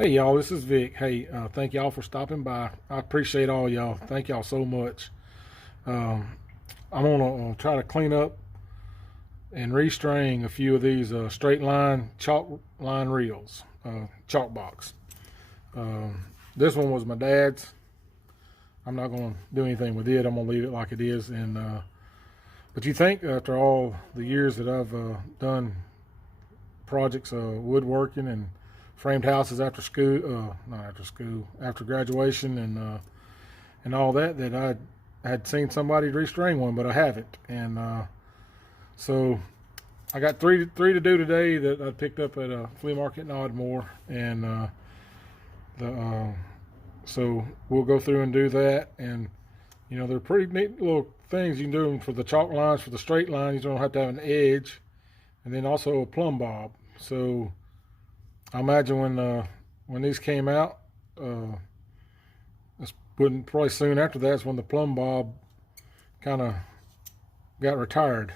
Hey y'all, this is Vic. Hey, thank y'all for stopping by. I appreciate all y'all. Thank y'all so much. Um, I'm gonna try to clean up and restring a few of these straight line chalk line reels, chalk box. This one was my dad's. I'm not gonna do anything with it. I'm gonna leave it like it is. But you think after all the years that I've done projects, woodworking and framed houses after school, not after school, after graduation and all that, that I had seen somebody restring one, but I haven't. So I got three to do today that I picked up at a flea market in Ardmore, and so we'll go through and do that. And they're pretty neat little things. You can do them for the chalk lines, for the straight line. You don't have to have an edge, and then also a plumb bob. So I imagine when these came out, probably soon after that's when the plumb bob kind of got retired,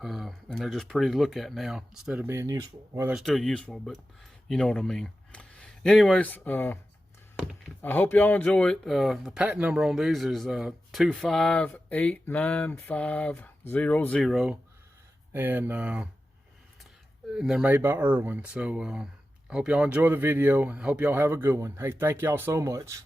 and they're just pretty to look at now instead of being useful. Well, they're still useful, but you know what I mean. Anyways, I hope y'all enjoy it. The patent number on these is 2589500, and they're made by Irwin. So hope y'all enjoy the video. Hope y'all have a good one. Hey, thank y'all so much.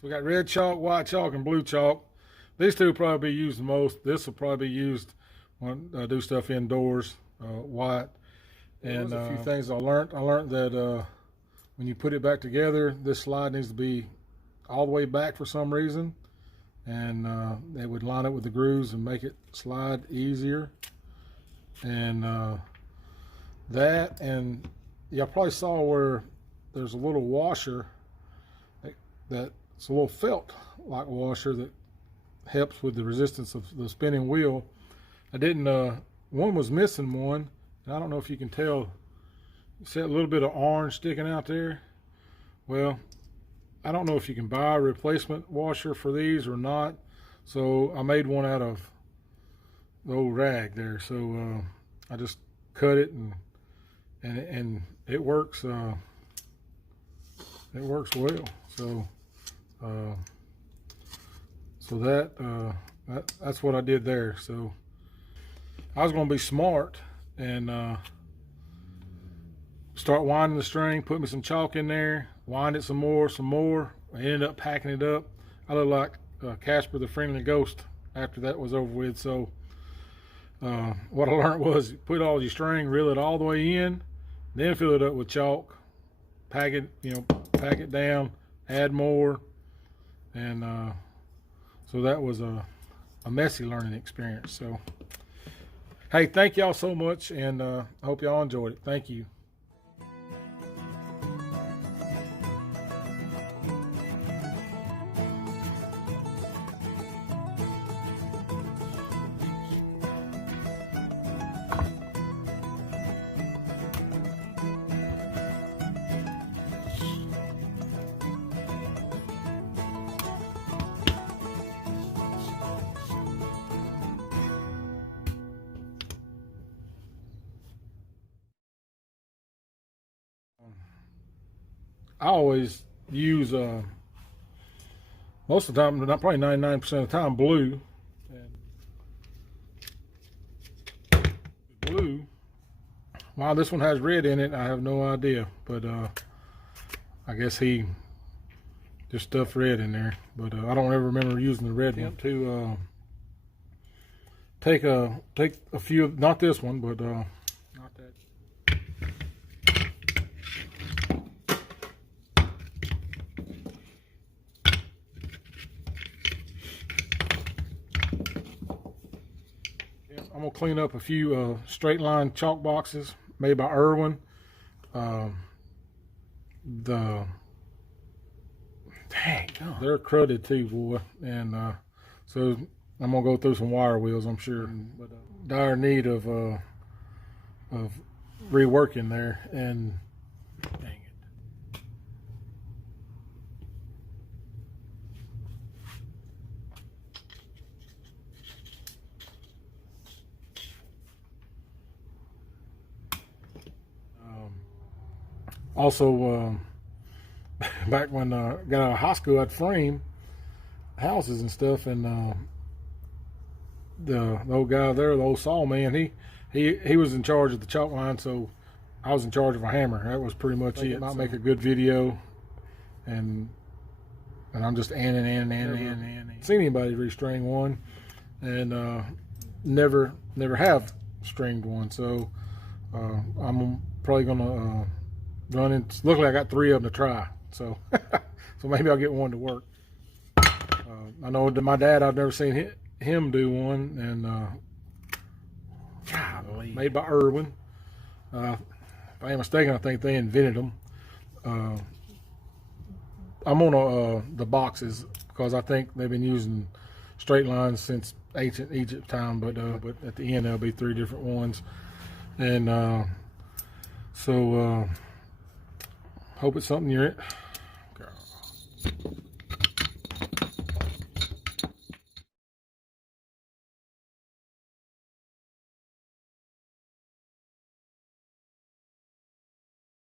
So we got red chalk, white chalk, and blue chalk. These two will probably be used the most. This will probably be used when I do stuff indoors, white. And a few things I learned. I learned that when you put it back together, this slide needs to be all the way back for some reason. And they would line up with the grooves and make it slide easier. And that, and y'all probably saw where there's a little washer that's a little felt like washer that helps with the resistance of the spinning wheel. I didn't, one was missing one, and I don't know if you can tell, you see a little bit of orange sticking out there. Well, I don't know if you can buy a replacement washer for these or not, so I made one out of the old rag there. So I just cut it and it works. It works well. So that's what I did there. So I was going to be smart and start winding the string, put me some chalk in there, wind it some more. I ended up packing it up. I looked like Casper the Friendly Ghost after that was over with. So what I learned was put all your string, reel it all the way in, then fill it up with chalk, pack it down, add more, and so that was a messy learning experience. So hey, thank y'all so much, and I hope y'all enjoyed it. Thank you. I always use most of the time, probably 99% of the time, blue. And blue. Why this one has red in it, I have no idea. But I guess he just stuffed red in there. But I don't ever remember using the red one. To take a few, not this one, but not that. I'm gonna clean up a few Strait-Line chalk boxes made by Irwin. They're cruddy too, boy, and so I'm gonna go through some wire wheels, I'm sure. But dire need of reworking there, and dang it. Also, back when I got out of high school, I'd frame houses and stuff, and the old guy there, the old saw man, he was in charge of the chalk line, so I was in charge of a hammer. That was pretty much it. Might make a good video, and I'm just and seen anybody restring one, and never have stringed one. So I'm probably gonna run in. Look like I got 3 of them to try. So so maybe I'll get one to work. I know that my dad, I've never seen him do one, and made by Irwin. If I ain't mistaken, I think they invented them. I'm on the boxes because I think they've been using straight lines since ancient Egypt time, but at the end there'll be 3 different ones, and so hope it's something you're in.